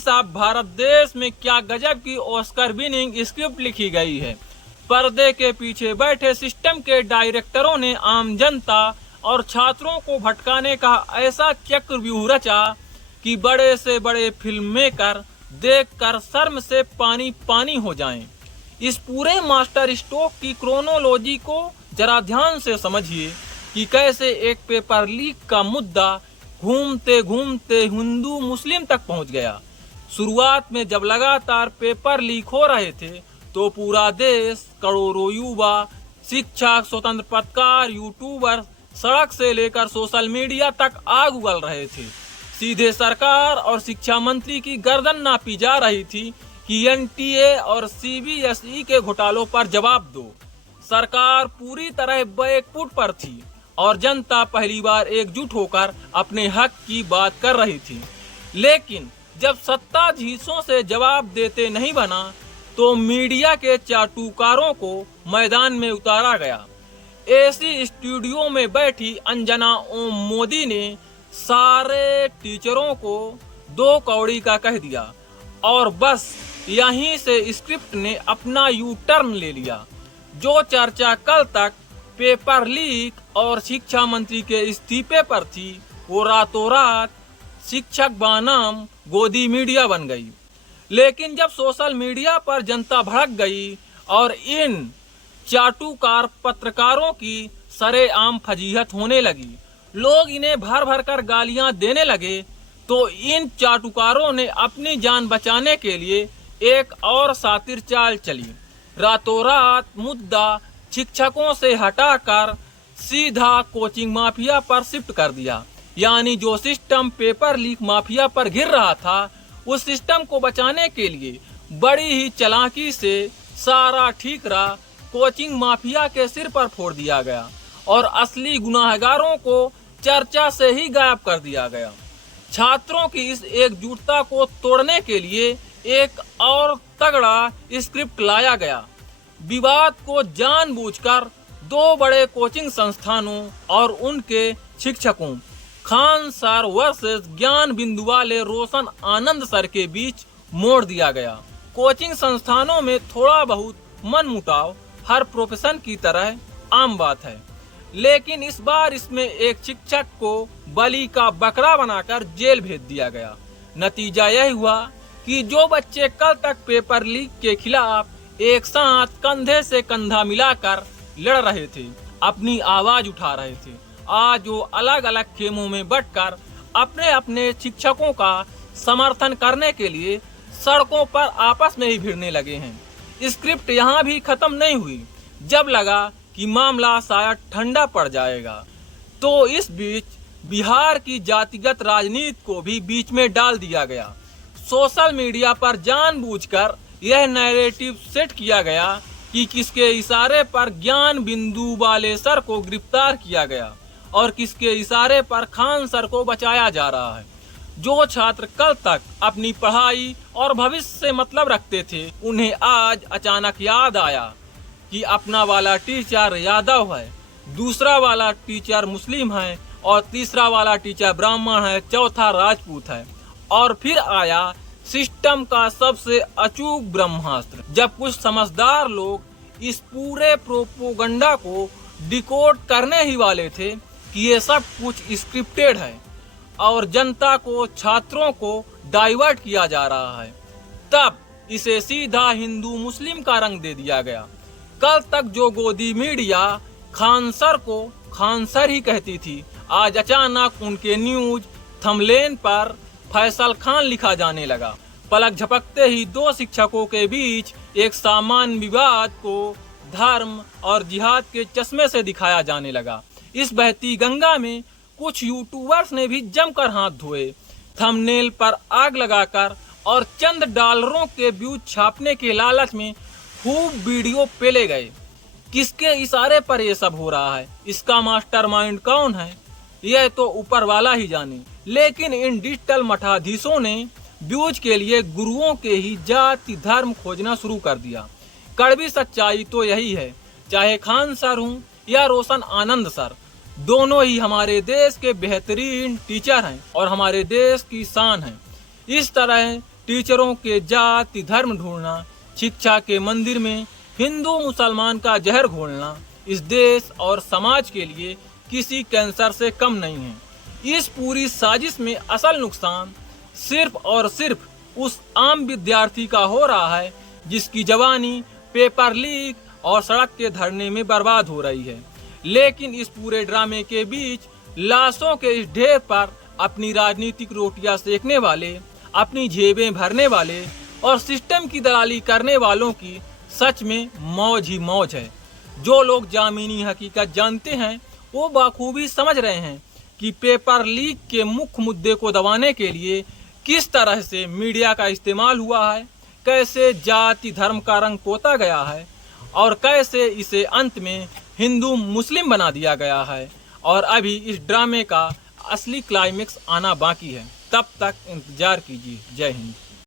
साहब, भारत देश में क्या गजब की ऑस्कर विनिंग स्क्रिप्ट लिखी गई है। पर्दे के पीछे बैठे सिस्टम के डायरेक्टरों ने आम जनता और छात्रों को भटकाने का ऐसा चक्रव्यूह रचा कि बड़े से बड़े फिल्म मेकर देखकर शर्म से पानी पानी हो जाएं। इस पूरे मास्टर स्ट्रोक की क्रोनोलॉजी को जरा ध्यान से समझिए कि कैसे एक पेपर लीक का मुद्दा घूमते घूमते हिंदू मुस्लिम तक पहुंच गया। शुरुआत में जब लगातार पेपर लीक हो रहे थे तो पूरा देश, करोड़ों युवा, शिक्षक, स्वतंत्र पत्रकार, यूट्यूबर सड़क से लेकर सोशल मीडिया तक आग उगल रहे थे। सीधे सरकार और शिक्षा मंत्री की गर्दन नापी जा रही थी कि एनटीए और सीबीएसई के घोटालों पर जवाब दो। सरकार पूरी तरह बैकफुट पर थी और जनता पहली बार एकजुट होकर अपने हक की बात कर रही थी। लेकिन जब सत्ताधीशों से जवाब देते नहीं बना तो मीडिया के चाटुकारों को मैदान में उतारा गया। एसी स्टूडियो में बैठी अंजना ओम मोदी ने सारे टीचरों को 2 कौड़ी का कह दिया और बस यहीं से स्क्रिप्ट ने अपना यू टर्न ले लिया। जो चर्चा कल तक पेपर लीक और शिक्षा मंत्री के इस्तीफे पर थी, वो रातों रात शिक्षक बनाम गोदी मीडिया बन गई। लेकिन जब सोशल मीडिया पर जनता भड़क गई और इन चाटुकार पत्रकारों की सरेआम फजीहत होने लगी, लोग इन्हें भर भर कर गालियां देने लगे, तो इन चाटुकारों ने अपनी जान बचाने के लिए एक और सातिर चाल चली। रातों रात मुद्दा शिक्षकों से हटाकर सीधा कोचिंग माफिया पर शिफ्ट कर दिया। यानी जो सिस्टम पेपर लीक माफिया पर घिर रहा था, उस सिस्टम को बचाने के लिए बड़ी ही चालाकी से सारा ठीकरा कोचिंग माफिया के सिर पर फोड़ दिया गया और असली गुनाहगारों को चर्चा से ही गायब कर दिया गया। छात्रों की इस एकजुटता को तोड़ने के लिए एक और तगड़ा स्क्रिप्ट लाया गया। विवाद को जानबूझकर 2 बड़े कोचिंग संस्थानों और उनके शिक्षकों, खान सर वर्सेस ज्ञान बिंदु वाले रोशन आनंद सर के बीच मोड़ दिया गया। कोचिंग संस्थानों में थोड़ा बहुत मनमुटाव हर प्रोफेशन की तरह आम बात है, लेकिन इस बार इसमें एक शिक्षक को बलि का बकरा बनाकर जेल भेज दिया गया। नतीजा यह हुआ कि जो बच्चे कल तक पेपर लीक के खिलाफ एक साथ कंधे से कंधा मिलाकर लड़ रहे थे, अपनी आवाज उठा रहे थे, आज वो अलग अलग खेमों में बंटकर अपने अपने शिक्षकों का समर्थन करने के लिए सड़कों पर आपस में ही भिड़ने लगे हैं। स्क्रिप्ट यहाँ भी खत्म नहीं हुई। जब लगा कि मामला शायद ठंडा पड़ जाएगा, तो इस बीच बिहार की जातिगत राजनीति को भी बीच में डाल दिया गया। सोशल मीडिया पर जानबूझकर यह नैरेटिव सेट किया गया कि किसके इशारे पर ज्ञान बिंदु वाले सर को गिरफ्तार किया गया और किसके इशारे पर खान सर को बचाया जा रहा है। जो छात्र कल तक अपनी पढ़ाई और भविष्य से मतलब रखते थे, उन्हें आज अचानक याद आया कि अपना वाला टीचर यादव है, दूसरा वाला टीचर मुस्लिम है और तीसरा वाला टीचर ब्राह्मण है, चौथा राजपूत है। और फिर आया सिस्टम का सबसे अचूक ब्रह्मास्त्र, जब कुछ समझदार लोग इस पूरे प्रोपोगंडा को डिकोड करने ही वाले थे कि ये सब कुछ स्क्रिप्टेड है और जनता को, छात्रों को डाइवर्ट किया जा रहा है, तब इसे सीधा हिंदू मुस्लिम का रंग दे दिया गया। कल तक जो गोदी मीडिया खान सर को खान सर ही कहती थी, आज अचानक उनके न्यूज थंबनेल पर फैसल खान लिखा जाने लगा। पलक झपकते ही 2 शिक्षकों के बीच एक सामान्य विवाद को धर्म और जिहाद के चश्मे से दिखाया जाने लगा। इस बहती गंगा में कुछ यूट्यूबर्स ने भी जमकर हाथ धोए, थंबनेल पर आग लगाकर और चंद डॉलरों के व्यूज छापने के लालच में खूब वीडियो पेले गए। किसके इशारे पर यह सब हो रहा है, इसका मास्टरमाइंड कौन है, यह तो ऊपर वाला ही जाने। लेकिन इन डिजिटल मठाधीशों ने व्यूज के लिए गुरुओं के ही जाति धर्म खोजना शुरू कर दिया। कड़वी सच्चाई तो यही है, चाहे खान सर हूँ या रोशन आनंद सर, दोनों ही हमारे देश के बेहतरीन टीचर हैं और हमारे देश की शान हैं। इस तरह टीचरों के जाति धर्म ढूंढना, शिक्षा के मंदिर में हिंदू मुसलमान का जहर घोलना इस देश और समाज के लिए किसी कैंसर से कम नहीं है। इस पूरी साजिश में असल नुकसान सिर्फ और सिर्फ उस आम विद्यार्थी का हो रहा है जिसकी जवानी पेपर लीक और सड़क के धरने में बर्बाद हो रही है। लेकिन इस पूरे ड्रामे के बीच लाशों के इस ढेर पर अपनी राजनीतिक रोटियां सेकने वाले, अपनी जेबें भरने वाले और सिस्टम की दलाली करने वालों की सच में मौज ही मौज है। जो लोग जामीनी हकीकत जानते हैं वो बखूबी समझ रहे हैं कि पेपर लीक के मुख्य मुद्दे को दबाने के लिए किस तरह से मीडिया का इस्तेमाल हुआ है, कैसे जाति धर्म का रंग पोता गया है और कैसे इसे अंत में हिंदू मुस्लिम बना दिया गया है। और अभी इस ड्रामे का असली क्लाइमेक्स आना बाकी है। तब तक इंतजार कीजिए। जय हिंद।